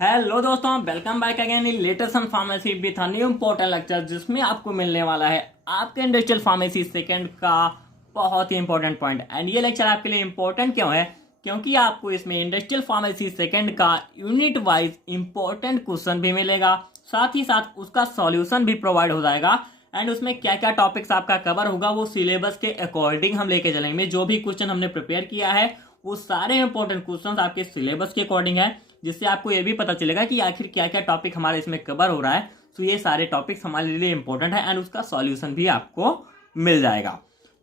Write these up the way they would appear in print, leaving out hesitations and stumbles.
Hello दोस्तों, welcome back again in latest pharmacy with a new important lecture जिसमें आपको मिलने वाला है आपके इंडस्ट्रियल फार्मेसी सेकंड का बहुत ही इंपॉर्टेंट पॉइंट। एंड ये लेक्चर आपके लिए इंपॉर्टेंट क्यों है? क्योंकि आपको इसमें इंडस्ट्रियल फार्मेसी सेकंड का यूनिट वाइज इंपॉर्टेंट क्वेश्चन भी मिलेगा, साथ ही साथ उसका सॉल्यूशन भी प्रोवाइड हो जाएगा। एंड उसमें क्या क्या टॉपिक्स आपका कवर होगा वो सिलेबस के अकॉर्डिंग हम लेके चलेंगे। जो भी क्वेश्चन हमने प्रिपेयर किया है वो सारे इंपॉर्टेंट क्वेश्चन आपके सिलेबस के अकॉर्डिंग है, जिससे आपको ये भी पता चलेगा कि आखिर क्या क्या टॉपिक हमारे इसमें कवर हो रहा है। तो ये सारे टॉपिक्स हमारे लिए इंपॉर्टेंट है एंड उसका सॉल्यूशन भी आपको मिल जाएगा।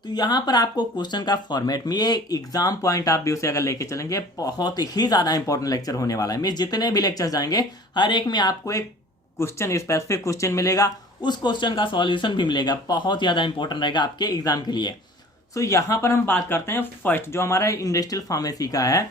तो यहाँ पर आपको क्वेश्चन का फॉर्मेट में ये एग्जाम पॉइंट आप व्यू से अगर लेके चलेंगे बहुत ही ज्यादा इंपॉर्टेंट लेक्चर होने वाला है। मैं जितने भी लेक्चर जाएंगे हर एक में आपको एक क्वेश्चन, स्पेसिफिक क्वेश्चन मिलेगा, उस क्वेश्चन का सॉल्यूशन भी मिलेगा। बहुत ज्यादा इंपॉर्टेंट रहेगा आपके एग्जाम के लिए। सो यहाँ पर हम बात करते हैं फर्स्ट जो हमारा इंडस्ट्रियल फार्मेसी का है।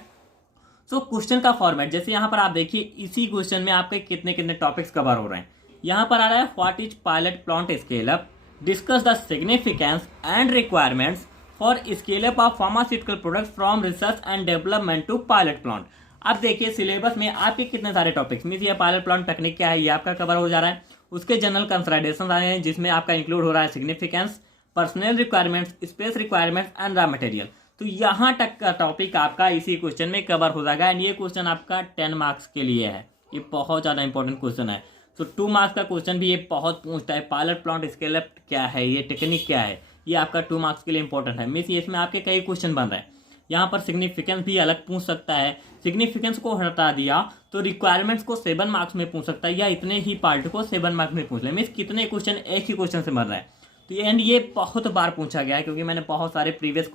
सो क्वेश्चन का फॉर्मेट जैसे यहाँ पर आप देखिए, इसी क्वेश्चन में आपके कितने कितने टॉपिक्स कवर हो रहे हैं। यहाँ पर आ रहा है what is pilot plant scale up, discuss the significance and requirements for scale up of pharmaceutical products from research and development to pilot plant. अब देखिए सिलेबस में आपके कितने सारे टॉपिक्स मीन ये पायलट प्लांट टेक्निक क्या है ये आपका कवर हो जा रहा है। उसके जनरल कंसिडरेशन आ रहे हैं जिसमें आपका इंक्लूड हो रहा है significance, personal requirements, space requirements and raw material. तो यहाँ तक का टॉपिक आपका इसी क्वेश्चन में कवर हो जाएगा। एंड ये क्वेश्चन आपका 10 मार्क्स के लिए है, ये बहुत ज़्यादा इंपॉर्टेंट क्वेश्चन है। तो 2 मार्क्स का क्वेश्चन भी ये बहुत पूछता है, पायलट प्लांट स्केल अप क्या है, ये टेक्निक क्या है, ये आपका 2 मार्क्स के लिए इंपॉर्टेंट है। मीन्स इसमें आपके कई क्वेश्चन बन रहे हैं। यहाँ पर सिग्निफिकेंस भी अलग पूछ सकता है, सिग्निफिकेंस को हटा दिया तो रिक्वायरमेंट्स को 7 मार्क्स में पूछ सकता है, या इतने ही पार्ट को 7 मार्क्स में पूछ ले। मीन्स कितने क्वेश्चन एक ही क्वेश्चन से बन रहे हैं। तो एंड ये बहुत बार पूछा गया है क्योंकि मैंने बहुत सारे प्रीवियस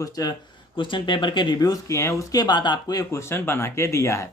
क्वेश्चन पेपर के रिव्यूज किए हैं, उसके बाद आपको ये क्वेश्चन बना के दिया है।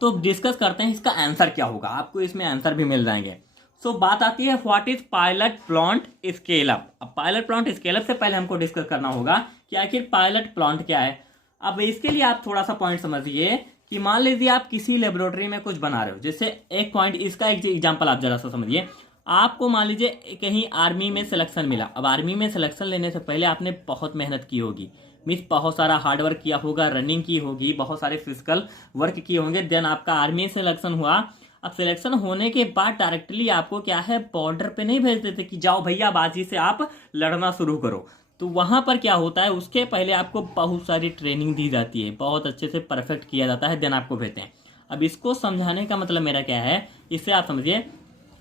तो डिस्कस करते हैं इसका आंसर क्या होगा, आपको इसमें आंसर भी मिल जाएंगे। सो बात आती है what is pilot plant scale up. अब पायलट प्लांट स्केल अप से पहले हमको डिस्कस करना होगा कि आखिर पायलट प्लांट क्या है। अब इसके लिए आप थोड़ा सा पॉइंट समझिए कि मान लीजिए आप किसी लेबोरेटरी में कुछ बना रहे हो। जैसे एक पॉइंट इसका एक एग्जाम्पल आप जरा सा समझिए। आपको मान लीजिए कहीं आर्मी में सिलेक्शन मिला। अब आर्मी में सिलेक्शन लेने से पहले आपने बहुत मेहनत की होगी, मीन्स बहुत सारा हार्डवर्क किया होगा, रनिंग की होगी, बहुत सारे फिजिकल वर्क किए होंगे, देन आपका आर्मी सिलेक्शन हुआ। अब सिलेक्शन होने के बाद डायरेक्टली आपको क्या है, बॉर्डर पे नहीं भेज देते कि जाओ भैया बाजी से आप लड़ना शुरू करो। तो वहां पर क्या होता है, उसके पहले आपको बहुत सारी ट्रेनिंग दी जाती है, बहुत अच्छे से परफेक्ट किया जाता है, देन आपको भेजते हैं। अब इसको समझाने का मतलब मेरा क्या है, इससे आप समझिए।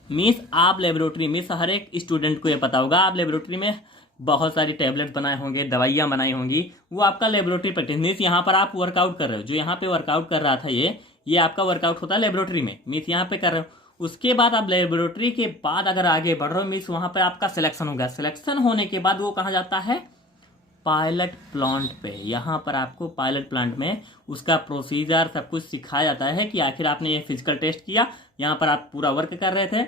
मीन्स आप लेबोरेटरी में, हर एक स्टूडेंट को ये पता होगा, आप लेबोरेटरी में बहुत सारी टैबलेट बनाए होंगे, दवाइयाँ बनाई होंगी, वो आपका लेबोरेटरी प्रैक्टिस। मीन्स यहाँ पर आप वर्कआउट कर रहे हो, जो यहाँ पे वर्कआउट कर रहा था ये आपका वर्कआउट होता है लेबोरेटरी में। मीन्स यहाँ पे कर रहे हो, उसके बाद आप लेबोरेटरी के बाद अगर आगे बढ़ रहे हो, मीन्स वहाँ पर आपका सिलेक्शन हो गया। सिलेक्शन होने के बाद वो कहाँ जाता है, पायलट प्लांट पे। यहाँ पर आपको पायलट प्लांट में उसका प्रोसीजर सब कुछ सिखाया जाता है कि आखिर आपने ये फिजिकल टेस्ट किया, यहाँ पर आप पूरा वर्क कर रहे थे,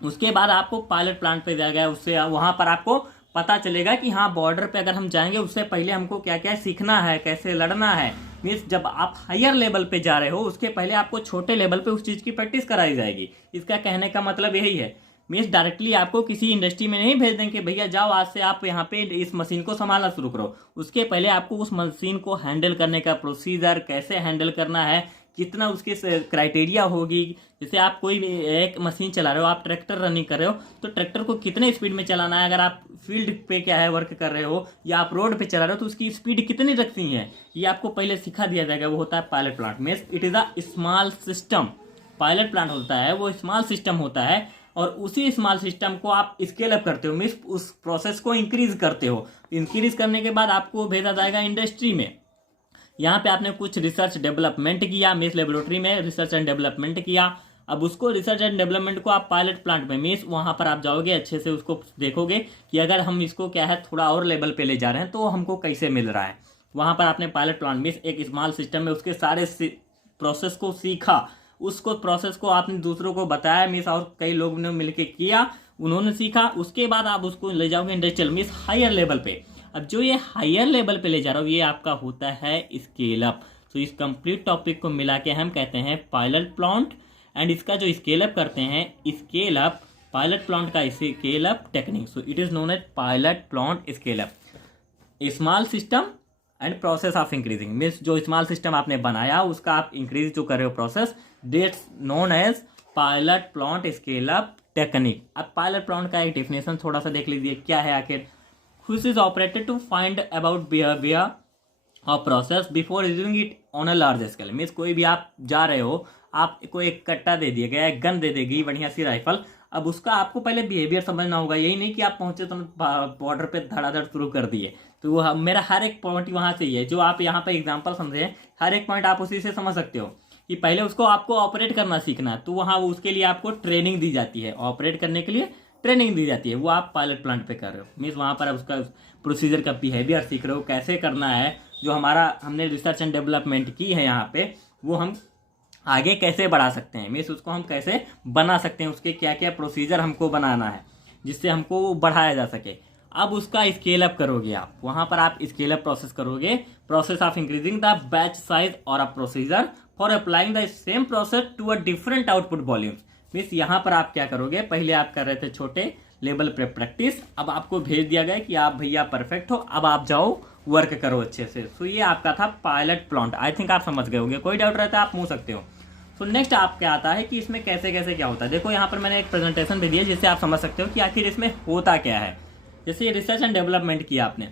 उसके बाद आपको पायलट प्लांट पे जाएगा। उससे वहाँ पर आपको पता चलेगा कि हाँ बॉर्डर पे अगर हम जाएंगे उससे पहले हमको क्या क्या सीखना है, कैसे लड़ना है। मीन्स जब आप हायर लेवल पे जा रहे हो उसके पहले आपको छोटे लेवल पे उस चीज़ की प्रैक्टिस कराई जाएगी। इसका कहने का मतलब यही है। मीन्स डायरेक्टली आपको किसी इंडस्ट्री में नहीं भेज देंगे भैया जाओ आज से आप यहाँ पे इस मशीन को संभालना शुरू करो। उसके पहले आपको उस मशीन को हैंडल करने का प्रोसीजर, कैसे हैंडल करना है, कितना उसके क्राइटेरिया होगी। जैसे आप कोई एक मशीन चला रहे हो, आप ट्रैक्टर रनिंग कर रहे हो, तो ट्रैक्टर को कितने स्पीड में चलाना है, अगर आप फील्ड पे क्या है वर्क कर रहे हो या आप रोड पे चला रहे हो तो उसकी स्पीड कितनी रखनी है, ये आपको पहले सिखा दिया जाएगा। वो होता है पायलट प्लांट में। It is a small system. Pilot plant होता है वो स्मॉल सिस्टम होता है, और उसी स्मॉल सिस्टम को आप स्केल अप करते हो, मीन्स उस प्रोसेस को इंक्रीज करते हो। इंक्रीज करने के बाद आपको भेजा जाएगा इंडस्ट्री में। यहाँ पे आपने कुछ रिसर्च डेवलपमेंट किया, मीन्स लेबोरेटरी में रिसर्च एंड डेवलपमेंट किया। अब उसको रिसर्च एंड डेवलपमेंट को आप पायलट प्लांट में, मीन्स वहाँ पर आप जाओगे, अच्छे से उसको देखोगे कि अगर हम इसको क्या है थोड़ा और लेवल पे ले जा रहे हैं तो हमको कैसे मिल रहा है। वहाँ पर आपने पायलट प्लांट मीन्स एक स्मॉल सिस्टम में उसके सारे प्रोसेस को सीखा, उसको प्रोसेस को आपने दूसरों को बताया, मीन्स और कई लोगों ने मिलकर किया, उन्होंने सीखा। उसके बाद आप उसको ले जाओगे इंडस्ट्रियल मीन्स हायर लेवल पे। अब जो ये हायर लेवल पे ले जा रहा हूँ ये आपका होता है स्केल अप। तो इस कंप्लीट टॉपिक को मिला के हम कहते हैं पायलट प्लांट। एंड इसका जो स्केल अप करते हैं, स्केल अप, पायलट प्लांट का scale up technique. So it is known as pilot plant scale up. Small system and process of increasing, means जो स्मॉल सिस्टम आपने बनाया उसका आप इंक्रीज जो कर रहे हो process, that's known as pilot plant scale up technique. अब पायलट प्लांट का एक डेफिनेशन थोड़ा सा देख लीजिए क्या है आखिर। Which is operated to find about behaviour और process before using it on a large scale. Means कोई भी आप जा रहे हो, आपको एक कट्टा दे दिया गया, एक गन दे देगी बढ़िया सी राइफल, अब उसका आपको पहले बिहेवियर समझना होगा। यही नहीं कि आप पहुंचे तो बॉर्डर पे धड़ाधड़ शुरू कर दिए। तो वो मेरा हर एक पॉइंट वहां से ही है, जो आप यहाँ पे एग्जाम्पल समझे, हर एक पॉइंट आप उसी से समझ सकते हो कि पहले उसको आपको ऑपरेट करना सीखना है। तो वहाँ उसके लिए आपको ट्रेनिंग दी जाती है, ऑपरेट करने के लिए ट्रेनिंग दी जाती है, वो आप पायलट प्लांट पे कर रहे हो। मीन्स वहाँ पर उसका प्रोसीजर का बिहेवियर सीख रहे हो, कैसे करना है। जो हमारा हमने रिसर्च एंड डेवलपमेंट की है यहाँ पे, वो हम आगे कैसे बढ़ा सकते हैं, मीन्स उसको हम कैसे बना सकते हैं, उसके क्या क्या प्रोसीजर हमको बनाना है जिससे हमको वो बढ़ाया जा सके। अब उसका स्केल अप करोगे आप, वहाँ पर आप स्केल अप प्रोसेस करोगे, process of increasing the batch size और a procedure for applying the same process to a different output volumes. Means यहाँ पर आप क्या करोगे, पहले आप कर रहे थे छोटे लेवल पे प्रैक्टिस, अब आपको भेज दिया गया कि आप भैया परफेक्ट हो, अब आप जाओ वर्क करो अच्छे से। सो ये आपका था पायलट प्लांट। आई थिंक आप समझ गए होंगे, कोई डाउट रहता है आप पूछ सकते हो। सो नेक्स्ट आप क्या आता है कि इसमें कैसे कैसे क्या होता है। देखो यहाँ पर मैंने एक प्रेजेंटेशन भी दी है जिससे आप समझ सकते हो कि आखिर इसमें होता क्या है। जैसे रिसर्च एंड डेवलपमेंट किया आपने,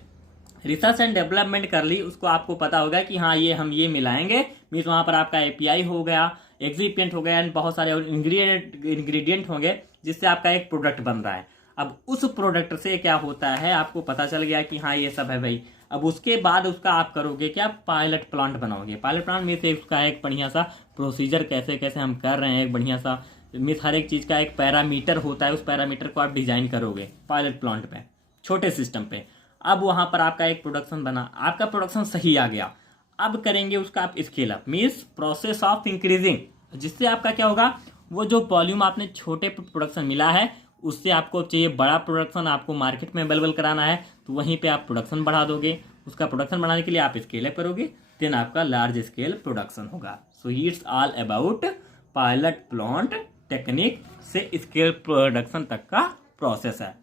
रिसर्च एंड डेवलपमेंट कर ली, उसको आपको पता होगा कि हाँ ये हम ये मिलाएंगे। मीन्स वहाँ पर आपका एपीआई हो गया, एक्सिपिएंट हो गया, एंड बहुत सारे इंग्रेडिएंट होंगे जिससे आपका एक प्रोडक्ट बन रहा है। अब उस प्रोडक्ट से क्या होता है आपको पता चल गया कि हाँ ये सब है भाई। अब उसके बाद उसका आप करोगे क्या, पायलट प्लांट बनाओगे। पायलट प्लांट में से उसका एक बढ़िया सा प्रोसीजर कैसे कैसे हम कर रहे हैं, एक बढ़िया सा मीन्स हर एक चीज़ का एक पैरामीटर होता है, उस पैरामीटर को आप डिजाइन करोगे पायलट प्लांट पे, छोटे सिस्टम पे। अब वहां पर आपका एक प्रोडक्शन बना, आपका प्रोडक्शन सही आ गया, अब करेंगे उसका आप scale up, means process of increasing, जिससे आपका क्या होगा, वो जो वॉल्यूम आपने छोटे प्रोडक्शन मिला है उससे आपको चाहिए बड़ा प्रोडक्शन, आपको मार्केट में अवेलेबल कराना है, तो वहीं पे आप प्रोडक्शन बढ़ा दोगे। उसका प्रोडक्शन बढ़ाने के लिए आप स्केल अप करोगे, देन आपका लार्ज स्केल प्रोडक्शन होगा। So it's all about pilot plant technique से स्केल प्रोडक्शन तक का प्रोसेस है।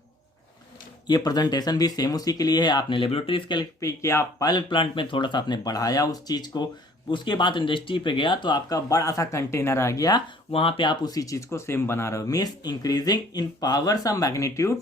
ये प्रेजेंटेशन भी सेम उसी के लिए है। आपने लेबोरेटरी स्केल पे किया, पायलट प्लांट में थोड़ा सा आपने बढ़ाया उस चीज़ को, उसके बाद इंडस्ट्री पे गया तो आपका बड़ा सा कंटेनर आ गया, वहाँ पे आप उसी चीज़ को सेम बना रहे हो। Means increasing in power some magnitude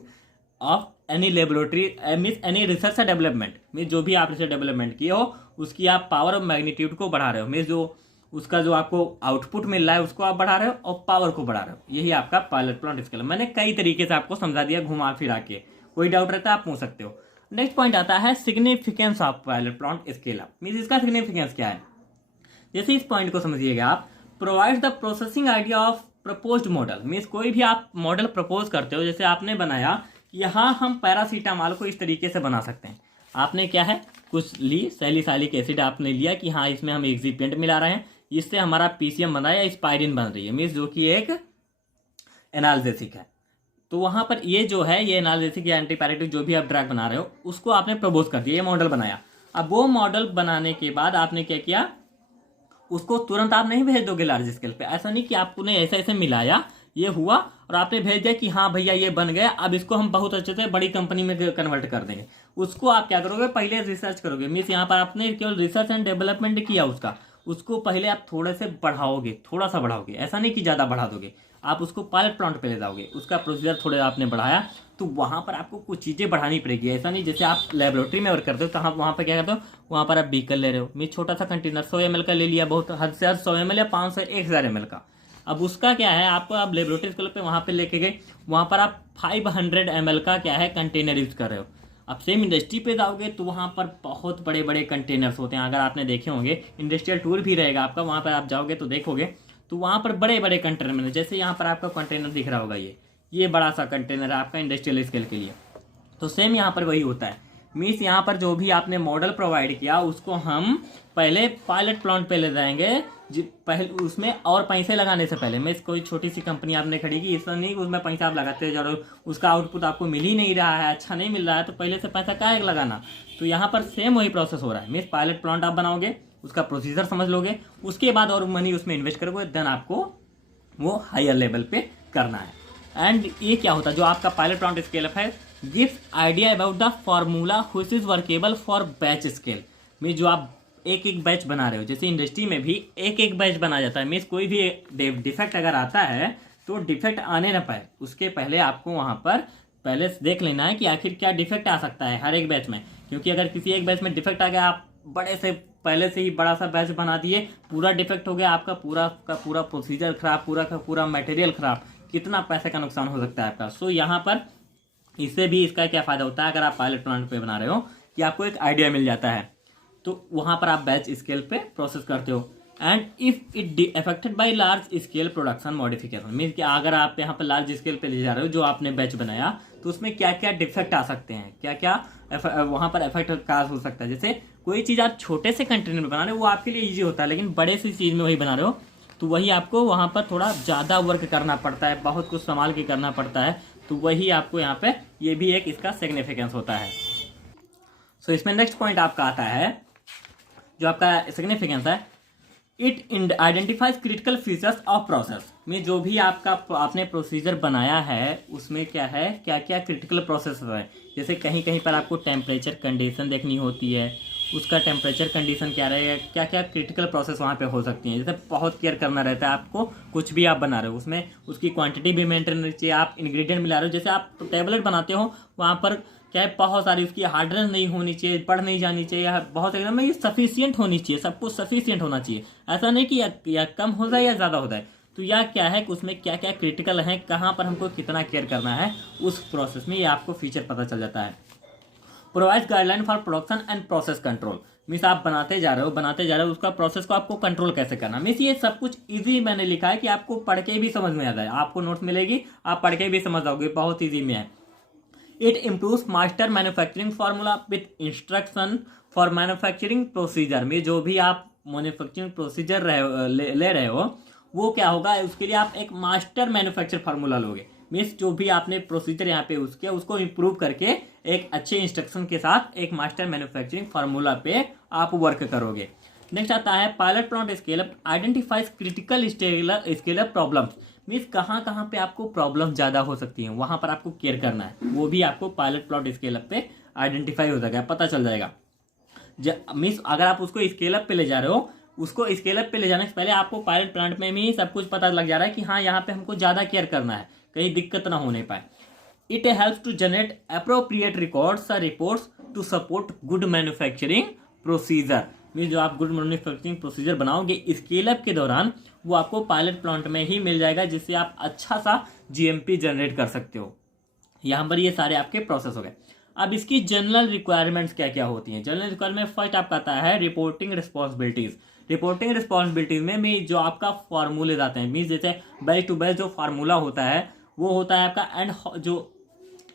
of any laboratory, means any research development, means जो भी आप रिसर्च डेवलपमेंट किए हो उसकी आप पावर ऑफ मैग्नीट्यूड को बढ़ा रहे हो। मीन्स जो उसका जो आपको आउटपुट मिल रहा है उसको आप बढ़ा रहे हो और पावर को बढ़ा रहे हो। यही आपका पायलट प्लांट स्केल। मैंने कई तरीके से आपको समझा दिया घुमा फिरा के, कोई डाउट रहता है आप पूछ सकते हो। नेक्स्ट पॉइंट आता है significance of pilot plant scale up. Means इसका सिग्निफिकेंस क्या है, जैसे इस पॉइंट को समझिएगा आप, provide the processing idea of proposed model. Means कोई भी आप मॉडल प्रपोज करते हो, जैसे आपने बनाया यहाँ हम पैरासीटामॉल को इस तरीके से बना सकते हैं। आपने क्या है कुछ ली सैलिसाइलिक एसिड आपने लिया कि हाँ इसमें हम एक्सिपिएंट मिला रहे हैं, इससे हमारा पीसीएम बना या स्पाइरिन बन रही है, मीन्स जो कि एक एनाल्जेसिक है। तो वहां पर ये जो है ये एनाल्जेसिक या एंटीपायरेटिक जो भी आप ड्रग बना रहे हो उसको आपने प्रपोज कर दिया, ये मॉडल बनाया। अब वो मॉडल बनाने के बाद आपने क्या किया, उसको तुरंत आप नहीं भेज दोगे लार्ज स्केल पे। ऐसा नहीं कि आपने ऐसे ऐसे मिलाया ये हुआ और आपने भेज दिया कि हाँ भैया ये बन गया, अब इसको हम बहुत अच्छे से बड़ी कंपनी में कन्वर्ट कर देंगे। उसको आप क्या करोगे, पहले रिसर्च करोगे। मीन्स यहाँ पर आपने केवल रिसर्च एंड डेवलपमेंट किया उसको पहले आप थोड़े से बढ़ाओगे, थोड़ा सा बढ़ाओगे, ऐसा नहीं कि ज़्यादा बढ़ा दोगे। आप उसको पायलट प्लांट पे ले जाओगे, उसका प्रोसीजर थोड़ा आपने बढ़ाया, तो वहाँ पर आपको कुछ चीज़ें बढ़ानी पड़ेगी। ऐसा नहीं जैसे आप लेबोरेटरी में वर्क करते हो तो आप वहाँ पर क्या करते हो, वहाँ पर आप बीकर ले रहे हो, मैं छोटा सा कंटेनर 100 ml का ले लिया, बहुत हद से हद 100 ml या 500 1000 ml का। अब उसका क्या है, आपको आप लेबोरेटरी स्केल पे वहाँ पे लेके गए, वहाँ पर आप 500 ml का क्या है कंटेनर यूज कर रहे हो। अब सेम इंडस्ट्री पे जाओगे तो वहाँ पर बहुत बड़े बड़े कंटेनर्स होते हैं, अगर आपने देखे होंगे, इंडस्ट्रियल टूर भी रहेगा आपका, वहाँ पर आप जाओगे तो देखोगे तो वहाँ पर बड़े बड़े कंटेनर में, जैसे यहाँ पर आपका कंटेनर दिख रहा होगा, ये बड़ा सा कंटेनर है आपका इंडस्ट्रियल स्केल के लिए। तो सेम यहाँ पर वही होता है। मीन्स यहाँ पर जो भी आपने मॉडल प्रोवाइड किया उसको हम पहले पायलट प्लांट पे ले जाएंगे, पहले उसमें और पैसे लगाने से पहले। मीन्स कोई छोटी सी कंपनी आपने खड़ी की, इसमें नहीं उसमें पैसा आप लगाते जा रहे हो, उसका आउटपुट आपको मिल ही नहीं रहा है, अच्छा नहीं मिल रहा है, तो पहले से पैसा क्या लगाना। तो यहाँ पर सेम वही प्रोसेस हो रहा है। मीन्स पायलट प्लांट आप बनाओगे, उसका प्रोसीजर समझ लोगे, उसके बाद और मनी उसमें इन्वेस्ट करोगे, देन आपको वो हायर लेवल पे करना है। एंड ये क्या होता है, जो आपका पायलट प्लांट स्केल अप है, gives idea about the formula which is workable for batch scale. में जो आप एक एक बैच बना रहे हो, जैसे इंडस्ट्री में भी एक एक बैच बना जाता है, मीन्स कोई भी डिफेक्ट अगर आता है तो डिफेक्ट आने ना पाए उसके पहले आपको वहाँ पर पहले से देख लेना है कि आखिर क्या डिफेक्ट आ सकता है हर एक बैच में। क्योंकि अगर किसी एक बैच में डिफेक्ट आ गया, आप बड़े से पहले से ही बड़ा सा बैच बना दिए, पूरा डिफेक्ट हो गया, आपका पूरा का पूरा प्रोसीजर खराब, पूरा का पूरा मटेरियल खराब, कितना पैसे का नुकसान हो सकता है आपका। सो यहाँ पर इससे भी इसका क्या फ़ायदा होता है, अगर आप पायलट प्लांट पे बना रहे हो कि आपको एक आइडिया मिल जाता है, तो वहाँ पर आप बैच स्केल पे प्रोसेस करते हो। And if it affected by large scale production modification, mean कि अगर आप यहाँ पर लार्ज स्केल पे ले जा रहे हो जो आपने बैच बनाया, तो उसमें क्या क्या डिफेक्ट आ सकते हैं, क्या क्या वहाँ पर इफेक्ट काज हो सकता है। जैसे कोई चीज़ आप छोटे से कंटेनर में बना रहे हो वो आपके लिए ईजी होता है, लेकिन बड़े सी चीज़ में वही बना रहे हो तो वही आपको वहाँ पर थोड़ा ज़्यादा वर्क करना पड़ता है, बहुत कुछ संभाल के करना पड़ता है। तो वही आपको यहाँ पे ये भी एक इसका सिग्निफिकेंस होता है। सो इसमें नेक्स्ट पॉइंट आपका आता है जो आपका सिग्निफिकेंस है, it identifies critical features of process, में जो भी आपका आपने प्रोसीजर बनाया है उसमें क्या है, क्या क्या क्रिटिकल प्रोसेस है। जैसे कहीं कहीं पर आपको टेम्परेचर कंडीशन देखनी होती है, उसका टेम्परेचर कंडीशन क्या रहेगा, क्या क्या क्रिटिकल प्रोसेस वहाँ पे हो सकती हैं। जैसे बहुत केयर करना रहता है आपको, कुछ भी आप बना रहे हो उसमें उसकी क्वांटिटी भी मेंटेन रहनी चाहिए, आप इंग्रेडिएंट मिला रहे हो, जैसे आप टैबलेट बनाते हो वहाँ पर क्या है, बहुत सारी उसकी हार्डनेस नहीं होनी चाहिए, बढ़ नहीं जानी चाहिए, बहुत एकदम ये सफिशियंट होनी चाहिए, सब कुछ सफिशियंट होना चाहिए। ऐसा नहीं कि या कम हो जाए या ज़्यादा हो जाए। तो यह क्या है कि उसमें क्या क्या क्रिटिकल है, कहाँ पर हमको कितना केयर करना है, उस प्रोसेस में ये आपको फीचर पता चल जाता है। Provide guideline for production and process control, means आप बनाते जा रहे हो उसका प्रोसेस को आपको कंट्रोल कैसे करना। मीन्स ये सब कुछ इजी मैंने लिखा है कि आपको पढ़ के भी समझ में आता है, आपको नोट्स मिलेगी आप पढ़ के भी समझ जाओगे, बहुत ईजी में है। It improves master manufacturing formula with instruction for manufacturing procedure, में जो भी आप मैन्युफैक्चरिंग प्रोसीजर ले रहे हो वो क्या होगा, उसके लिए आप एक मास्टर मैन्युफैक्चर फार्मूला लोगे। मीन्स जो भी आपने प्रोसीजर यहाँ पे यूज किया उसको इम्प्रूव करके एक अच्छे इंस्ट्रक्शन के साथ एक मास्टर मैन्युफैक्चरिंग फार्मूला पे आप वर्क करोगे। नेक्स्ट आता है pilot plant scale up identifies critical scale up problems, means कहाँ कहाँ पे आपको प्रॉब्लम ज़्यादा हो सकती हैं वहाँ पर आपको केयर करना है, वो भी आपको पायलट प्लॉट स्केल अप पे आइडेंटिफाई हो जाएगा, पता चल जाएगा। मीन्स अगर आप उसको स्केल अप पे ले जा रहे हो, उसको स्केल अप पे ले जाने से पहले आपको पायलट प्लांट में भी सब कुछ पता लग जा रहा है कि हाँ यहाँ पे हमको ज़्यादा केयर करना है, कहीं दिक्कत ना होने पाए। It helps to generate appropriate reports to support good manufacturing procedure, mean जो आप गुड मैन्युफैक्चरिंग प्रोसीजर बनाओगे स्केल अप के दौरान वो आपको पायलट प्लांट में ही मिल जाएगा, जिससे आप अच्छा सा जीएमपी जनरेट कर सकते हो। यहाँ पर ये सारे आपके प्रोसेस हो गए। अब इसकी जनरल रिक्वायरमेंट्स क्या क्या होती हैं। जनरल रिक्वायरमेंट फर्स्ट आपका आता है रिपोर्टिंग रिस्पॉन्सिबिलिटीज। रिपोर्टिंग रिस्पॉन्सिबिलिटीज में जो आपका फॉर्मूले आते हैं, मीन्स जैसे बैच टू बैच जो फार्मूला होता है वो होता है आपका, एंड जो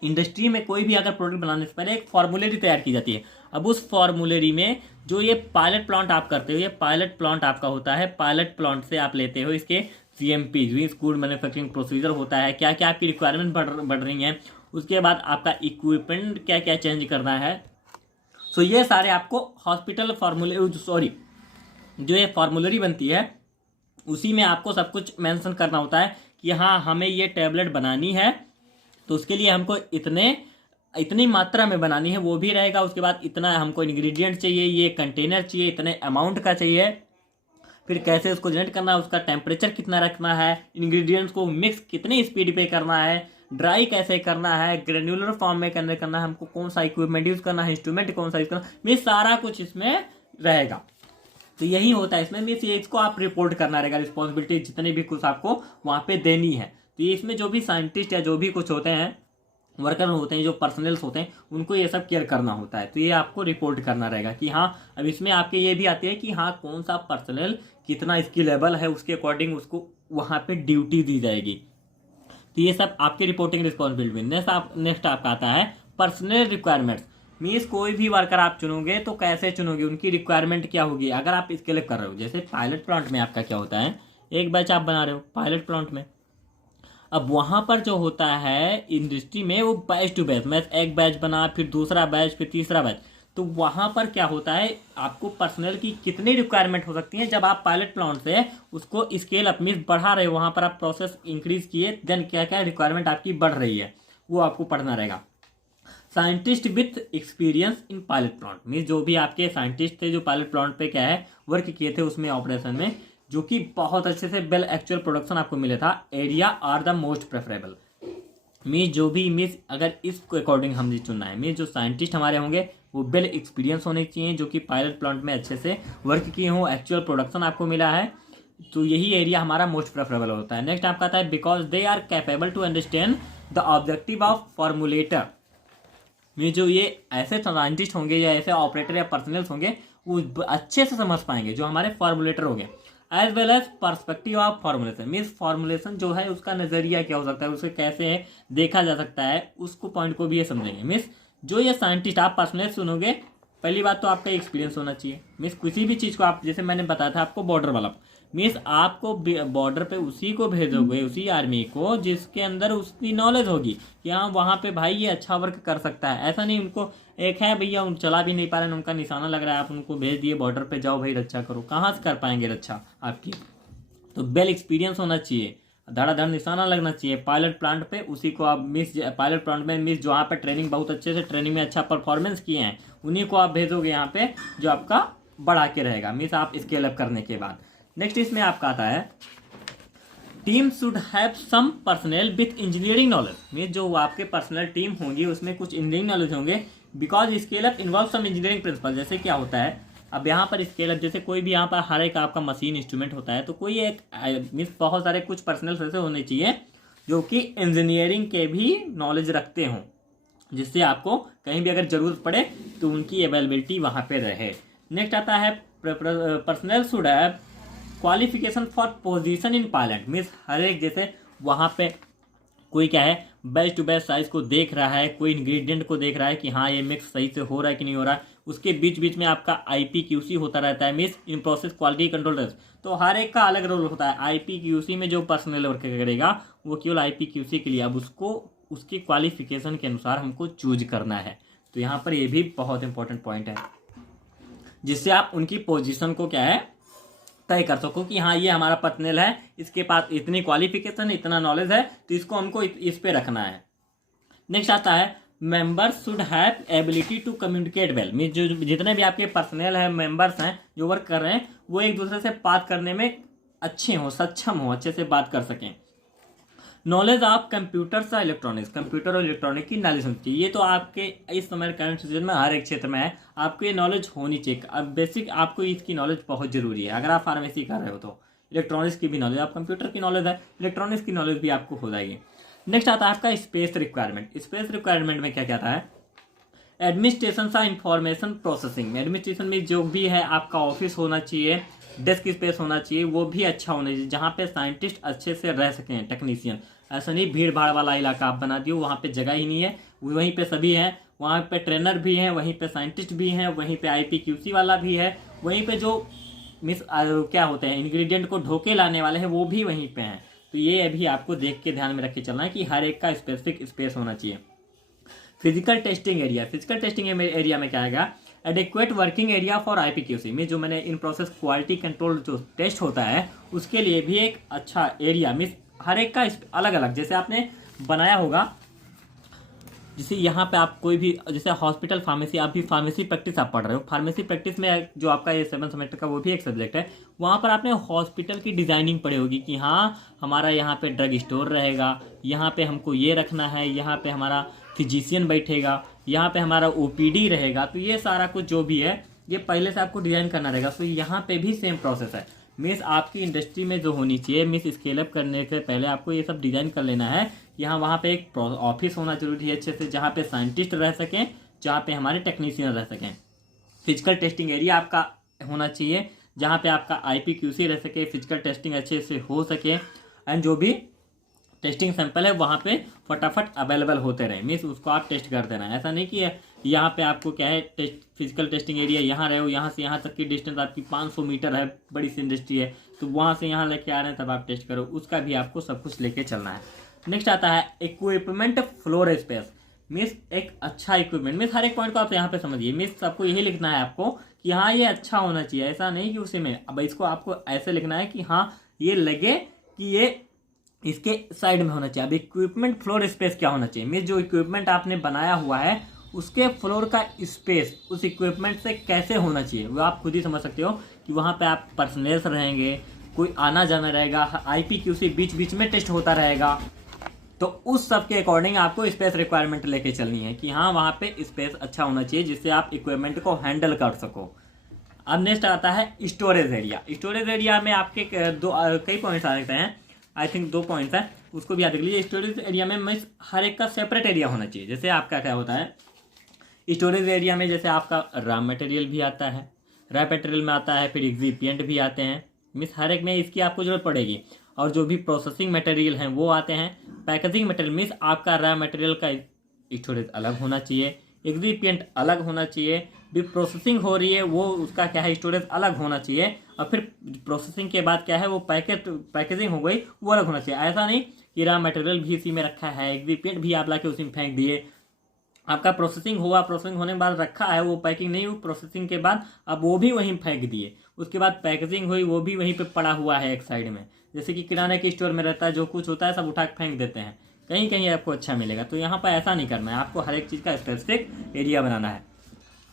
इंडस्ट्री में कोई भी अगर प्रोडक्ट बनाने से पहले एक फॉर्मूलेरी तैयार की जाती है। अब उस फॉर्मूलेरी में जो ये पायलट प्लांट आप करते हो, ये पायलट प्लांट आपका होता है, पायलट प्लांट से आप लेते हो इसके CMP means good manufacturing procedure होता है, क्या क्या आपकी रिक्वायरमेंट बढ़ रही है, उसके बाद आपका इक्विपमेंट क्या क्या चेंज करना है। सो ये सारे आपको हॉस्पिटल जो ये फॉर्मूलरी बनती है उसी में आपको सब कुछ मेंशन करना होता है कि हाँ हमें ये टैबलेट बनानी है तो उसके लिए हमको इतनी मात्रा में बनानी है, वो भी रहेगा। उसके बाद इतना हमको इंग्रेडिएंट चाहिए, ये कंटेनर चाहिए, इतने अमाउंट का चाहिए, फिर कैसे उसको जनरेट करना है, उसका टेम्परेचर कितना रखना है, इंग्रेडिएंट्स को मिक्स कितनी स्पीड पे करना है, ड्राई कैसे करना है, ग्रेन्युलर फॉर्म में करना है, हमको कौन सा इक्विपमेंट यूज़ करना है, इंस्ट्रूमेंट कौन सा यूज़ करना है, ये सारा कुछ इसमें रहेगा। तो यही होता है इसमें, मीन्स इसको आप रिपोर्ट करना रहेगा, रिस्पॉन्सिबिलिटी जितनी भी कुछ आपको वहाँ पे देनी है। तो ये इसमें जो भी साइंटिस्ट या जो भी कुछ होते हैं, वर्कर होते हैं, जो पर्सनल्स होते हैं, उनको ये सब केयर करना होता है। तो ये आपको रिपोर्ट करना रहेगा कि हाँ, अब इसमें आपके ये भी आते हैं कि हाँ कौन सा पर्सनल कितना स्किलेबल है, उसके अकॉर्डिंग उसको वहाँ पे ड्यूटी दी जाएगी। तो ये सब आपकी रिपोर्टिंग रिस्पॉन्सिबिलिटी। नेक्स्ट आपका आता है पर्सनल रिक्वायरमेंट्स, मीन्स कोई भी वर्कर आप चुनोगे तो कैसे चुनोगे, उनकी रिक्वायरमेंट क्या होगी। अगर आप स्केल कर रहे हो, जैसे पायलट प्लांट में आपका क्या होता है, एक बैच आप बना रहे हो पायलट प्लांट में, अब वहाँ पर जो होता है इंडस्ट्री में वो बैच टू बैच, मैं एक बैच बना, फिर दूसरा बैच, फिर तीसरा बैच, तो वहाँ पर क्या होता है आपको पर्सनल की कितनी रिक्वायरमेंट हो सकती है। जब आप पायलट प्लांट से उसको स्केल अप मीन्स बढ़ा रहे हो, वहाँ पर आप प्रोसेस इंक्रीज किए, देन क्या क्या रिक्वायरमेंट आपकी बढ़ रही है वो आपको पढ़ना रहेगा। Scientist with experience in pilot plant, mean जो भी आपके साइंटिस्ट थे जो पायलट प्लांट पे क्या है वर्क किए थे उसमें ऑपरेशन में, जो कि बहुत अच्छे से बेल एक्चुअल प्रोडक्शन आपको मिला था। Area are the most preferable, mean जो भी मीन अगर इसको अकॉर्डिंग हमने चुनना है, मीन जो साइंटिस्ट हमारे होंगे वो वेल एक्सपीरियंस होने चाहिए, जो कि पायलट प्लांट में अच्छे से वर्क किए हों, एक्चुअल प्रोडक्शन आपको मिला है, तो यही एरिया हमारा मोस्ट प्रेफरेबल होता है। नेक्स्ट आपका आता है because they are capable to understand the objective of formulator, में जो ये ऐसे साइंटिस्ट होंगे या ऐसे ऑपरेटर या पर्सनल्स होंगे वो अच्छे से समझ पाएंगे जो हमारे फॉर्मुलेटर होंगे, as well as perspective of formulation, means formulation जो है उसका नजरिया क्या हो सकता है, उसे कैसे देखा जा सकता है, उसको पॉइंट को भी ये समझेंगे। मीन्स जो ये साइंटिस्ट आप पर्सनल सुनोगे, पहली बात तो आपका एक्सपीरियंस होना चाहिए, मीन्स किसी भी चीज़ को आप जैसे मैंने बताया था आपको बॉर्डर वाला, मीन्स आपको बॉर्डर पे उसी को भेजोगे, उसी आर्मी को जिसके अंदर उसकी नॉलेज होगी कि हाँ वहाँ पे भाई ये अच्छा वर्क कर सकता है। ऐसा नहीं उनको एक है भैया उन चला भी नहीं पा रहे हैं, उनका निशाना लग रहा है, आप उनको भेज दिए बॉर्डर पे जाओ भाई रक्षा करो, कहाँ से कर पाएंगे रक्षा आपकी। तो वेल एक्सपीरियंस होना चाहिए, धड़ाधड़ निशाना लगना चाहिए पायलट प्लांट पे, उसी को आप पायलट प्लांट में जो यहाँ पे ट्रेनिंग बहुत अच्छे से ट्रेनिंग में अच्छा परफॉर्मेंस किए हैं उन्हीं को आप भेजोगे यहाँ पे, जो आपका बढ़ा के रहेगा मीन्स आप स्केल अप करने के बाद। नेक्स्ट इसमें आपका आता है team should have some personal with engineering knowledge, mean जो आपके पर्सनल टीम होंगी उसमें कुछ इंजीनियरिंग नॉलेज होंगे, because scale up involve some engineering principle. जैसे क्या होता है अब यहाँ पर स्केल अप, जैसे कोई भी यहाँ पर हर एक आपका मशीन इंस्ट्रूमेंट होता है, तो कोई एक मीन्स बहुत सारे कुछ पर्सनल ऐसे होने चाहिए जो कि इंजीनियरिंग के भी नॉलेज रखते हों, जिससे आपको कहीं भी अगर जरूरत पड़े तो उनकी अवेलेबिलिटी वहाँ पे रहे। नेक्स्ट आता है personnel should have qualification for position in pilot, means हर एक जैसे वहाँ पे कोई क्या है बेस्ट टू बेस्ट साइज को देख रहा है, कोई इंग्रेडिएंट को देख रहा है कि हाँ ये मिक्स सही से हो रहा है कि नहीं हो रहा है, उसके बीच बीच में आपका IPQC होता रहता है, means in process quality control test. तो हर एक का अलग रोल होता है। IPQC में जो पर्सनल वर्क करेगा वो केवल IPQC के लिए, अब उसको उसकी क्वालिफिकेशन के अनुसार हमको चूज करना है। तो यहाँ पर ये भी बहुत इंपॉर्टेंट पॉइंट है, जिससे आप उनकी पोजीशन को क्या है तय कर सको कि हाँ ये हमारा पर्सनल है, इसके पास इतनी क्वालिफिकेशन इतना नॉलेज है, तो इसको हमको इस पे रखना है। नेक्स्ट आता है members should have ability to communicate well, mean जो जितने भी आपके पर्सनल है मेंबर्स हैं जो वर्क कर रहे हैं वो एक दूसरे से बात करने में अच्छे हों, सक्षम हो, अच्छे से बात कर सकें। नॉलेज ऑफ कंप्यूटर्स और इलेक्ट्रॉनिक्स, कंप्यूटर और इलेक्ट्रॉनिक की नॉलेज होनी चाहिए। ये तो आपके इस समय करंट सिचुएशन में हर एक क्षेत्र में है, आपको ये नॉलेज होनी चाहिए। अब बेसिक आपको इसकी नॉलेज बहुत जरूरी है। अगर आप फार्मेसी कर रहे हो तो इलेक्ट्रॉनिक्स की भी नॉलेज, आप कंप्यूटर की नॉलेज है, इलेक्ट्रॉनिक्स की नॉलेज भी आपको हो जाएगी। नेक्स्ट आता है आपका स्पेस रिक्वायरमेंट। स्पेस रिक्वायरमेंट में क्या क्या आता है एडमिनिस्ट्रेशन सा इंफॉर्मेशन प्रोसेसिंग, एडमिनिस्ट्रेशन में जो भी है आपका ऑफिस होना चाहिए, डेस्क स्पेस होना चाहिए, वो भी अच्छा होना चाहिए जहाँ पे साइंटिस्ट अच्छे से रह सकें, टेक्नीशियन। ऐसा नहीं भीड़ भाड़ वाला इलाका आप बना दियो, वहाँ पे जगह ही नहीं है, वहीं पे सभी हैं, वहाँ पे ट्रेनर भी हैं, वहीं पे साइंटिस्ट भी हैं, वहीं पे IPQC वाला भी है, वहीं पे जो क्या होते हैं इंग्रेडिएंट को ढोके लाने वाले हैं वो भी वहीं पे हैं। तो ये अभी आपको देख के ध्यान में रख के चलना है कि हर एक का स्पेसिफिक स्पेस होना चाहिए। Physical testing area, physical testing area में क्या आएगा adequate working area for IPQC, में जो मैंने इन प्रोसेस क्वालिटी कंट्रोल जो टेस्ट होता है उसके लिए भी एक अच्छा एरिया, मीन्स हर एक का अलग अलग जैसे आपने बनाया होगा। जैसे यहाँ पे आप कोई भी जैसे हॉस्पिटल फार्मेसी, आप भी फार्मेसी प्रैक्टिस आप पढ़ रहे हो, फार्मेसी प्रैक्टिस में जो आपका ये 7 सेमेस्टर का वो भी एक सब्जेक्ट है, वहाँ पर आपने हॉस्पिटल की डिजाइनिंग पढ़ी होगी कि हाँ हमारा यहाँ पे ड्रग स्टोर रहेगा, यहाँ पे हमको ये रखना है, यहाँ पे हमारा फिजिशियन बैठेगा, यहाँ पे हमारा OPD रहेगा। तो ये सारा कुछ जो भी है ये पहले से आपको डिजाइन करना रहेगा। तो यहाँ पे भी सेम प्रोसेस है, मीन्स आपकी इंडस्ट्री में जो होनी चाहिए, मीन्स स्केल अप करने से पहले आपको ये सब डिजाइन कर लेना है। यहाँ वहाँ पे एक ऑफिस होना जरूरी है अच्छे से, जहाँ पे साइंटिस्ट रह सकें, जहाँ पे हमारे टेक्नीशियन रह सकें। फिजिकल टेस्टिंग एरिया आपका होना चाहिए जहाँ पे आपका IPQC रह सके, फिजिकल टेस्टिंग अच्छे से हो सके, एंड जो भी टेस्टिंग सैंपल है वहाँ पे फटाफट अवेलेबल होते रहे, मीन्स उसको आप टेस्ट करते रहें। ऐसा नहीं कि यहाँ पे आपको क्या है फिजिकल टेस्टिंग एरिया यहाँ रहे हो, यहाँ से यहाँ तक की डिस्टेंस आपकी 500 मीटर है, बड़ी सी इंडस्ट्री है, तो वहाँ से यहाँ लेके आ रहे हैं तब आप टेस्ट करो, उसका भी आपको सब कुछ लेके चलना है। नेक्स्ट आता है इक्विपमेंट फ्लोर स्पेस, मीन्स एक अच्छा इक्विपमेंट, मीन्स हर एक पॉइंट को आप यहाँ पे समझिए, मीन्स सबको यही लिखना है आपको कि हाँ ये अच्छा होना चाहिए। ऐसा नहीं कि उसी में, अब इसको आपको ऐसे लिखना है कि हाँ ये लगे कि ये इसके साइड में होना चाहिए। अब इक्विपमेंट फ्लोर स्पेस क्या होना चाहिए, मीन्स जो इक्विपमेंट आपने बनाया हुआ है उसके फ्लोर का स्पेस उस इक्विपमेंट से कैसे होना चाहिए वो आप खुद ही समझ सकते हो कि वहाँ पे आप पर्सनल्स रहेंगे, कोई आना जाना रहेगा, IPQC बीच बीच में टेस्ट होता रहेगा। तो उस सब के अकॉर्डिंग आपको स्पेस रिक्वायरमेंट लेके चलनी है कि हाँ वहाँ पे स्पेस अच्छा होना चाहिए जिससे आप इक्विपमेंट को हैंडल कर सको। अब नेक्स्ट आता है स्टोरेज एरिया। स्टोरेज एरिया में आपके कई पॉइंट्स आ सकते हैं, आई थिंक 2 पॉइंट्स हैं, उसको भी याद रख लीजिए। स्टोरेज एरिया में मीन्स हर एक का सेपरेट एरिया होना चाहिए। जैसे आपका क्या होता है स्टोरेज एरिया में, जैसे आपका रॉ मटेरियल भी आता है, रॉ मटेरियल में आता है, फिर एक्सिपिएंट भी आते हैं, मीन्स हर एक में इसकी आपको जरूरत पड़ेगी। और जो भी प्रोसेसिंग मटेरियल हैं वो आते हैं। पैकेजिंग मटेरियल मीन्स आपका रॉ मटेरियल का स्टोरेज अलग होना चाहिए, एक्सिपिएंट अलग होना चाहिए, भी प्रोसेसिंग हो रही है वो उसका क्या है स्टोरेज अलग होना चाहिए, और फिर प्रोसेसिंग के बाद क्या है वो पैकेजिंग हो गई वो अलग होना चाहिए। ऐसा नहीं कि रॉ मटेरियल भी इसी में रखा है, एक्सिपिएंट भी आप लाके उसी में फेंक दिए, आपका प्रोसेसिंग हुआ, प्रोसेसिंग होने के बाद रखा है, वो पैकिंग नहीं हुई, प्रोसेसिंग के बाद अब वो भी वहीं फेंक दिए, उसके बाद पैकेजिंग हुई वो भी वहीं पे पड़ा हुआ है एक साइड में। जैसे कि किराने के स्टोर में रहता है, जो कुछ होता है सब उठा के फेंक देते हैं, कहीं कहीं आपको अच्छा मिलेगा। तो यहाँ पर ऐसा नहीं करना है, आपको हर एक चीज़ का स्पेसिफिक एरिया बनाना है।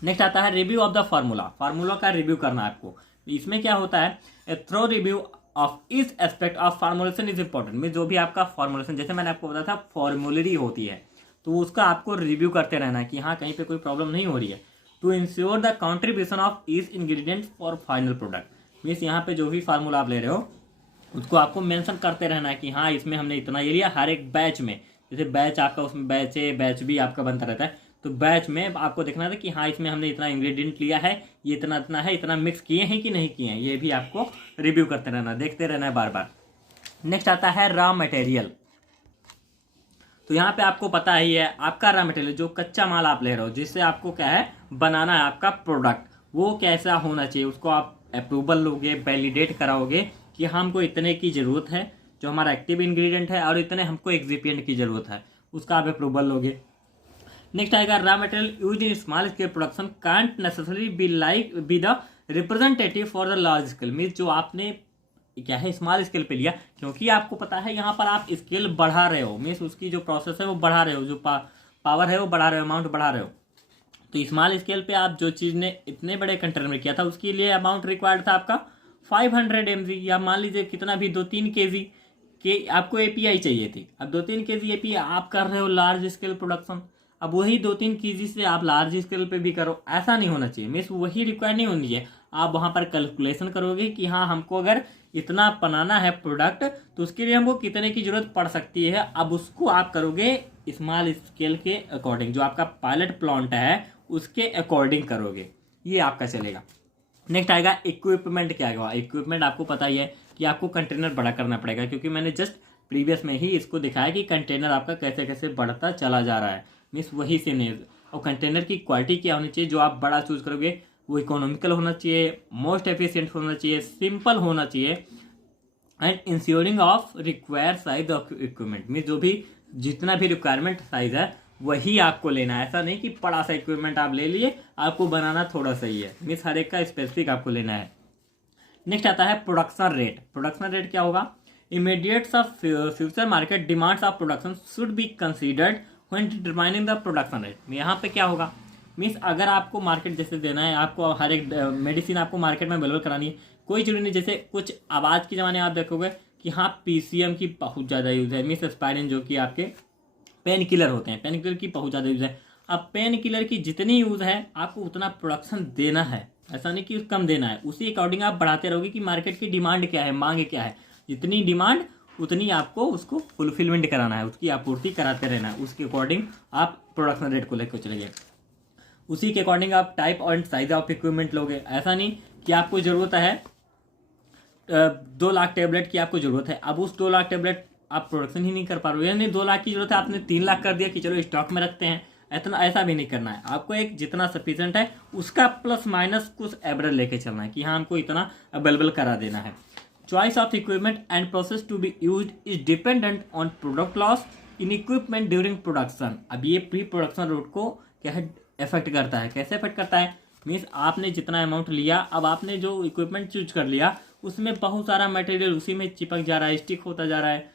नेक्स्ट आता है review of the formula. Formula का रिव्यू करना है आपको। इसमें क्या होता है, ए थ्रो रिव्यू ऑफ इस aspect of formulation is important. Mean जो भी आपका फार्मुलेशन, जैसे मैंने आपको बताया था फॉर्मुलरी होती है, तो उसका आपको रिव्यू करते रहना है कि हाँ कहीं पे कोई प्रॉब्लम नहीं हो रही है। To ensure the contribution of each ingredient for final product. Means यहाँ पे जो भी फार्मूला आप ले रहे हो उसको आपको मेंशन करते रहना है कि हाँ इसमें हमने इतना ये लिया। हर एक बैच में, जैसे बैच आपका उसमें बैच ए बैच बी आपका बनता रहता है, तो बैच में आपको देखना था कि हाँ इसमें हमने इतना इंग्रेडिएंट लिया है, ये इतना इतना है, इतना मिक्स किए हैं कि नहीं किए हैं, ये भी आपको रिव्यू करते रहना, देखते रहना है बार बार। नेक्स्ट आता है रॉ मटेरियल। तो यहाँ पे आपको पता ही है आपका रॉ मटेरियल जो कच्चा माल आप ले रहे हो, जिससे आपको क्या है बनाना है आपका प्रोडक्ट, वो कैसा होना चाहिए, उसको आप अप्रूवल लोगे, वैलिडेट कराओगे कि हमको इतने की ज़रूरत है जो हमारा एक्टिव इंग्रेडिएंट है, और इतने हमको एक्सिपिएंट की ज़रूरत है, उसका आप अप्रूवल लोगे। नेक्स्ट आएगा raw material use in small scale production can't necessary be the representative for the large scale. Mean जो आपने क्या है स्मॉल स्केल पे लिया, क्योंकि आपको पता है यहाँ पर आप स्केल बढ़ा रहे हो, मीन्स उसकी जो प्रोसेस है वो बढ़ा रहे हो, जो पावर है वो बढ़ा रहे हो, अमाउंट बढ़ा रहे हो। तो स्मॉल स्केल पे आप जो चीज़ ने इतने बड़े कंटेनर में किया था उसके लिए अमाउंट रिक्वायर्ड था आपका 500 mg, या मान लीजिए कितना भी 2-3 kg के आपको API चाहिए थी। अब 2-3 kg API आप कर रहे हो लार्ज स्केल प्रोडक्शन, अब वही 2-3 kg से आप लार्ज स्केल पे भी करो, ऐसा नहीं होना चाहिए। मीन्स वही रिक्वायर नहीं होनी है, आप वहाँ पर कैलकुलेशन करोगे कि हाँ हमको अगर इतना बनाना है प्रोडक्ट तो उसके लिए हमको कितने की जरूरत पड़ सकती है, अब उसको आप करोगे स्मॉल स्केल के अकॉर्डिंग, जो आपका पायलट प्लांट है उसके अकॉर्डिंग करोगे, ये आपका चलेगा। नेक्स्ट आएगा इक्विपमेंट। क्या आएगा इक्विपमेंट, आपको पता ही है कि आपको कंटेनर बड़ा करना पड़ेगा, क्योंकि मैंने जस्ट प्रीवियस में ही इसको दिखाया कि कंटेनर आपका कैसे कैसे बढ़ता चला जा रहा है, मीन्स वही से नहीं। और कंटेनर की क्वालिटी क्या होनी चाहिए, जो आप बड़ा चूज करोगे वो इकोनॉमिकल होना चाहिए, मोस्ट एफिशिएंट होना चाहिए, सिंपल होना चाहिए, and ensuring of require size of equipment. Means जो भी जितना भी रिक्वायरमेंट साइज है वही आपको लेना है, ऐसा नहीं कि बड़ा सा इक्विपमेंट आप ले लिए, आपको बनाना थोड़ा सा ही है, मीन्स हर एक का स्पेसिफिक आपको लेना है। नेक्स्ट आता है प्रोडक्शन रेट। प्रोडक्शन रेट क्या होगा, immediate of future market demands of production should be considered when determining the production rate. यहाँ पे क्या होगा, मीन्स अगर आपको मार्केट जैसे देना है, आपको हर एक मेडिसिन आपको मार्केट में अवेलेबल करानी है, कोई जरूरी नहीं। जैसे कुछ आवाज़ के ज़माने आप देखोगे कि हाँ PCM की बहुत ज़्यादा यूज़ है, मीन्स एस्पायरिन जो कि आपके पेन किलर होते हैं, पेन किलर की बहुत ज़्यादा यूज़ है। अब पेन किलर की जितनी यूज़ है आपको उतना प्रोडक्शन देना है, ऐसा नहीं कि कम देना है, उसी अकॉर्डिंग आप बढ़ाते रहोगे कि मार्केट की डिमांड क्या है, मांग क्या है, जितनी डिमांड उतनी आपको उसको फुलफिलमेंट कराना है, उसकी आपूर्ति कराते रहना है, उसके अकॉर्डिंग आप प्रोडक्शन रेट को लेकर चलेंगे। उसी के अकॉर्डिंग आप टाइप और साइज ऑफ इक्विपमेंट लोगे। ऐसा नहीं कि आपको ज़रूरत है 2 लाख टेबलेट की आपको ज़रूरत है, अब उस 2 लाख टेबलेट आप प्रोडक्शन ही नहीं कर पा रहे हो, यानी 2 लाख की जरूरत है आपने 3 लाख कर दिया कि चलो स्टॉक में रखते हैं, इतना ऐसा भी नहीं करना है। आपको एक जितना सफिशिएंट है उसका प्लस माइनस कुछ एवरेज लेके चलना है कि हाँ हमको इतना अवेलेबल करा देना है। Choice of equipment and process to be used is dependent on product loss in equipment during production. अब ये प्री प्रोडक्शन रूट को क्या है इफेक्ट करता है, कैसे इफेक्ट करता है, मीन्स आपने जितना अमाउंट लिया, अब आपने जो इक्विपमेंट चूज कर लिया उसमें बहुत सारा मटेरियल उसी में चिपक जा रहा है, स्टिक होता जा रहा है,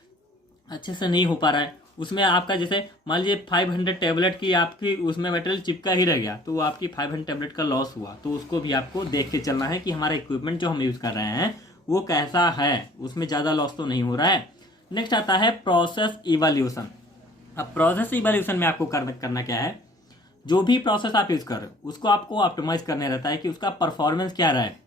अच्छे से नहीं हो पा रहा है, उसमें आपका जैसे मान लीजिए 500 टैबलेट की आपकी उसमें मटेरियल चिपका ही रह गया, तो वो आपकी 500 टैबलेट का लॉस हुआ, तो उसको भी आपको देख के चलना है कि हमारा इक्विपमेंट जो हम यूज़ कर रहे हैं वो कैसा है, उसमें ज़्यादा लॉस तो नहीं हो रहा है। नेक्स्ट आता है प्रोसेस इवैल्यूएशन। अब प्रोसेस इवैल्यूएशन में आपको करना क्या है, जो भी प्रोसेस आप यूज़ कर रहे हो उसको आपको ऑप्टिमाइज करने रहता है कि उसका परफॉर्मेंस क्या रहा है।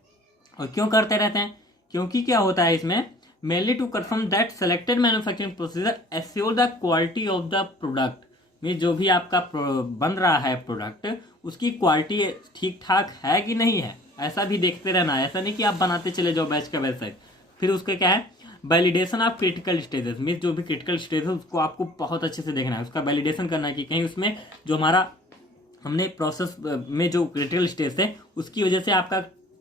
और क्यों करते रहते हैं, क्योंकि क्या होता है इसमें, mainly to confirm that selected manufacturing procedure assure the quality of the product. में जो भी आपका बन रहा है प्रोडक्ट, उसकी क्वालिटी ठीक ठाक है कि नहीं है, ऐसा भी देखते रहना है। ऐसा नहीं कि आप बनाते चले जाओ बैच का वेबसाइट, फिर उसके क्या है validation of critical stages. Means जो भी क्रिटिकल स्टेज है उसको आपको बहुत अच्छे से देखना है, उसका वैलिडेशन करना है कि कहीं उसमें जो हमारा हमने प्रोसेस में जो क्रिटिकल स्टेज है उसकी वजह से आपका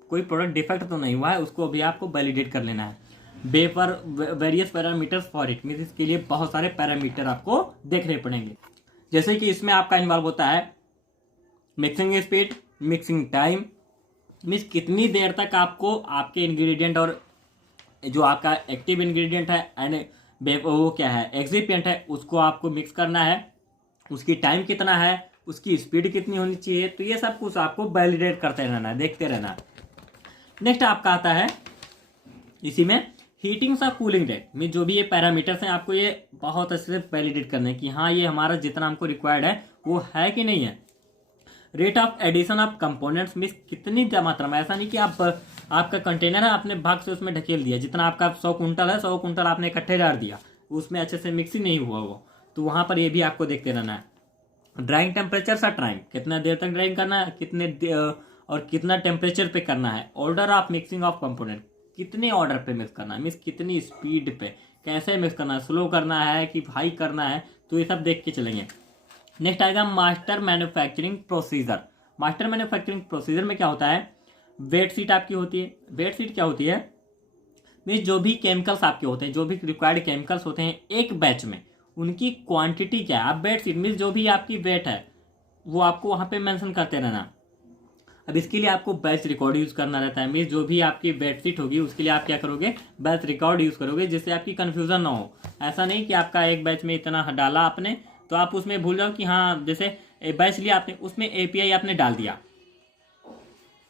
कोई प्रोडक्ट डिफेक्ट तो नहीं हुआ है, उसको भी आपको वैलिडेट कर लेना है। Various parameters for it, means इसके लिए बहुत सारे पैरामीटर आपको देखने पड़ेंगे। जैसे कि इसमें आपका इन्वॉल्व होता है mixing speed, mixing time, means कितनी देर तक आपको आपके इंग्रेडिएंट और जो आपका एक्टिव इंग्रेडिएंट है एंड वो क्या है एक्सिपिएंट है उसको आपको मिक्स करना है, उसकी टाइम कितना है, उसकी स्पीड कितनी होनी चाहिए। तो ये सब कुछ आपको वैलिडेट करते रहना है, देखते रहना है। नेक्स्ट आपका आता है इसी में हीटिंग सा कूलिंग रेट, में जो भी ये पैरामीटर्स हैं आपको ये बहुत अच्छे से वैलिडेट करना है कि हाँ ये हमारा जितना हमको रिक्वायर्ड है वो है कि नहीं है। Rate of addition of components, means कितनी मात्रा में, ऐसा नहीं कि आपका कंटेनर है आपने भाग से उसमें ढकेल दिया, जितना आपका 100 कुंटल है 100 कुंटल आपने इकट्ठे डाल दिया, उसमें अच्छे से मिक्स ही नहीं हुआ वो, तो वहाँ पर ये भी आपको देखते रहना है। ड्राइंग टेम्परेचर सा टाइम, कितना देर तक ड्राइंग करना है, और कितना टेम्परेचर पे करना है। Order of mixing of component, कितने ऑर्डर पे मिक्स करना है, मीन्स कितनी स्पीड पे, कैसे मिक्स करना है, स्लो करना है कि हाई करना है, तो ये सब देख के चलेंगे। नेक्स्ट आएगा master manufacturing procedure. Master manufacturing procedure में क्या होता है, वेट शीट आपकी होती है। वेट शीट क्या होती है, मीन्स जो भी केमिकल्स आपके होते हैं, जो भी रिक्वायर्ड केमिकल्स होते हैं एक बैच में, उनकी क्वांटिटी क्या है। आप वेट शीट मीन्स जो भी आपकी वेट है वो आपको वहाँ पे मेंशन करते रहना। अब इसके लिए आपको बैच रिकॉर्ड यूज़ करना रहता है, मीन्स जो भी आपकी वेट शीट होगी उसके लिए आप क्या करोगे, बैच रिकॉर्ड यूज़ करोगे, जिससे आपकी कन्फ्यूजन ना हो। ऐसा नहीं कि आपका एक बैच में इतना डाला आपने तो आप उसमें भूल जाओ कि हाँ जैसे बैच लिया आपने उसमें एपीआई आपने डाल दिया,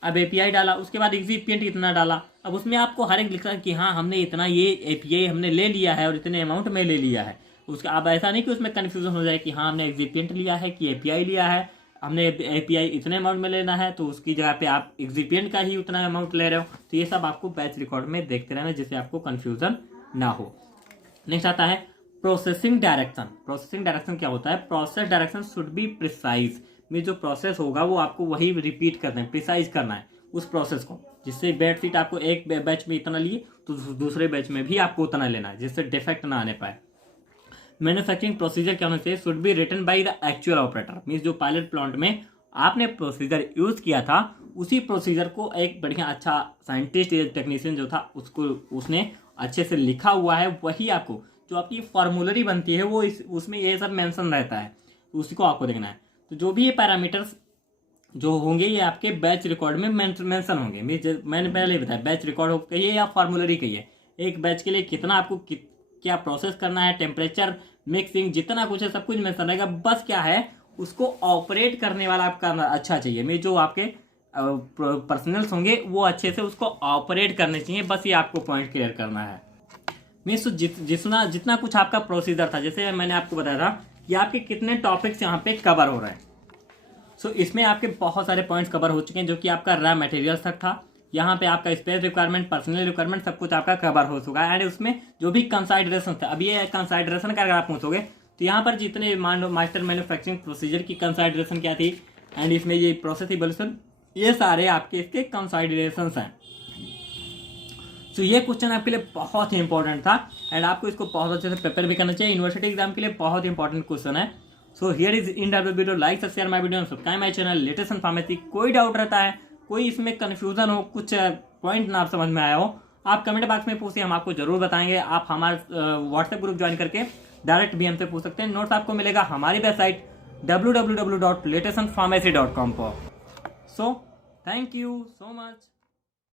अब एपीआई डाला उसके बाद एक्सिपिएंट इतना डाला, अब उसमें आपको हर एक लिखना कि हाँ हमने इतना ये एपीआई हमने ले लिया है और इतने अमाउंट में ले लिया है। उसका अब ऐसा नहीं कि उसमें कन्फ्यूजन हो जाए कि हाँ हमने एक्सिपिएंट लिया है कि एपीआई लिया है, हमने एपीआई इतने अमाउंट में लेना है तो उसकी जगह पे आप एक्सिपिएंट का ही उतना अमाउंट ले रहे हो। तो ये सब आपको बैच रिकॉर्ड में देखते रहना जिससे आपको कन्फ्यूजन ना हो। नेक्स्ट आता है प्रोसेसिंग डायरेक्शन। प्रोसेसिंग डायरेक्शन क्या होता है, process direction should be precise, में जो प्रोसेस होगा वो आपको वही रिपीट करना है, प्रिसाइज करना है उस प्रोसेस को, जिससे बेड शीट आपको एक बैच में इतना लिए तो दूसरे बैच में भी आपको उतना लेना है, जिससे डिफेक्ट ना आने पाए। मैन्युफैक्चरिंग प्रोसीजर क्या होना चाहिए, should be written by the actual operator, means जो पायलट प्लांट में आपने प्रोसीजर यूज किया था उसी प्रोसीजर को एक बढ़िया अच्छा साइंटिस्ट या टेक्नीशियन जो था उसको उसने अच्छे से लिखा हुआ है, वही आपको जो आपकी फॉर्मूलरी बनती है वो उसमें ये सब मेंशन रहता है, उसी को आपको देखना है। तो जो भी ये पैरामीटर्स जो होंगे ये आपके बैच रिकॉर्ड में मेंशन होंगे। मैंने पहले ही बताया बैच रिकॉर्ड कहिए या फॉर्मूलरी कहिए, एक बैच के लिए कितना आपको क्या प्रोसेस करना है, टेम्परेचर, मिक्सिंग, जितना कुछ है सब कुछ मेंशन रहेगा। बस क्या है उसको ऑपरेट करने वाला आपका अच्छा चाहिए, मैं जो आपके पर्सनल्स होंगे वो अच्छे से उसको ऑपरेट करने चाहिए, बस ये आपको पॉइंट क्लियर करना है। मीन्स जितना कुछ आपका प्रोसीजर था, जैसे मैंने आपको बताया था कि आपके कितने टॉपिक्स यहाँ पे कवर हो रहे हैं। सो इसमें आपके बहुत सारे पॉइंट्स कवर हो चुके हैं, जो कि आपका रॉ मटेरियल्स तक था। यहाँ पे आपका स्पेस रिक्वायरमेंट, पर्सनल रिक्वायरमेंट सब कुछ आपका कवर हो चुका है। एंड उसमें जो भी कंसाइडरेशन था, अब ये कंसाइडरेशन का अगर आप पूछोगे तो यहाँ पर जितने मान लो मास्टर मैन्युफैक्चरिंग प्रोसीजर की कंसाइडरेशन क्या थी, एंड इसमें ये प्रोसेस इवोल्यूशन, ये सारे आपके इसके कंसाइडरेशन हैं। तो ये क्वेश्चन आपके लिए बहुत ही इंपॉर्टेंट था एंड आपको इसको बहुत अच्छे से प्रिपेयर भी करना चाहिए, यूनिवर्सिटी एग्जाम के लिए बहुत ही इंपॉर्टेंट क्वेश्चन है। So here is in that video, like share my video, subscribe my channel latest in pharmacy. कोई डाउट रहता है, कोई इसमें कंफ्यूजन हो, कुछ पॉइंट ना आप समझ में आया हो, आप कमेंट बॉक्स में पूछिए, हम आपको जरूर बताएंगे। आप हमारे व्हाट्सएप ग्रुप ज्वाइन करके डायरेक्ट भी हमसे पूछ सकते हैं। नोट्स आपको मिलेगा हमारी वेबसाइट www.latestandpharmacy.com पर। So thank you so much.